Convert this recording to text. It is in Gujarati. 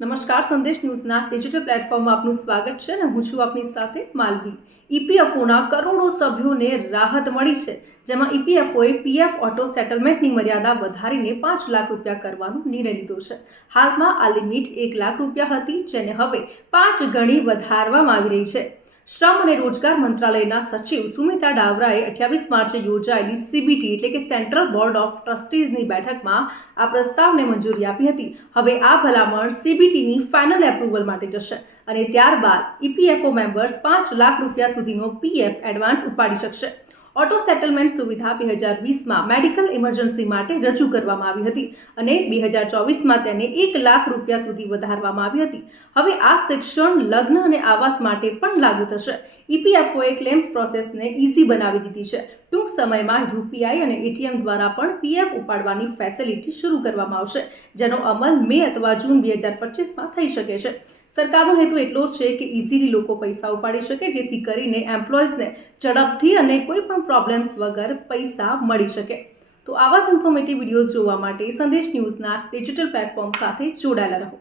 નમસ્કાર, સંદેશ ન્યૂઝના ડિજિટલ પ્લેટફોર્મમાં આપનું સ્વાગત છે અને હું છું આપની સાથે માલવી। ઈપીએફઓના કરોડો સભ્યોને રાહત મળી છે, જેમાં ઈપીએફઓએ પીએફ ઓટો સેટલમેન્ટની મર્યાદા વધારીને 5 લાખ રૂપિયા કરવાનો નિર્ણય લીધો છે। હાલમાં આ લિમિટ 1 લાખ રૂપિયા હતી, જેને હવે 5 ગણી વધારવામાં આવી રહી છે। શ્રમ અને રોજગાર મંત્રાલયના સચિવ સુમિતા ડાવરાએ 28 માર્ચે યોજાયેલી સીબીટી એટલે કે સેન્ટ્રલ બોર્ડ ઓફ ટ્રસ્ટીઝની બેઠકમાં આ પ્રસ્તાવને મંજૂરી આપી હતી। હવે આ ભલામણ સીબીટીની ફાઇનલ એપ્રુવલ માટે જશે અને ત્યારબાદ ઈપીએફઓ મેમ્બર્સ 5 લાખ રૂપિયા સુધીનો પીએફ એડવાન્સ ઉપાડી શકશે। ઓટો સેટલમેન્ટ સુવિધા 2020માં મેડિકલ ઇમરજન્સી માટે રજૂ કરવામાં આવી હતી અને 2024માં તેને 1 લાખ રૂપિયા સુધી વધારવામાં આવી હતી। હવે આ શિક્ષણ, લગ્ન અને આવાસ માટે પણ લાગુ થશે। ઈપીએફઓએ ક્લેમ્સ પ્રોસેસને ઇઝી બનાવી દીધી છે। ટૂંક સમયમાં યુપીઆઈ અને એટીએમ દ્વારા પણ પીએફ ઉપાડવાની ફેસિલિટી શરૂ કરવામાં આવશે, જેનો અમલ મે અથવા જૂન 2025માં થઈ શકે છે। સરકારનો હેતુ એટલો જ છે કે ઇઝીલી લોકો પૈસા ઉપાડી શકે, જેથી કરીને એમ્પ્લોઈઝને ઝડપથી અને કોઈ પણ પ્રોબ્લેમ્સ વગર પૈસા મળી શકે। તો આવા જ ઇન્ફોર્મેટિવ વિડીયોઝ જોવા માટે સંદેશ ન્યૂઝના ડિજિટલ પ્લેટફોર્મ સાથે જોડાયેલા રહો।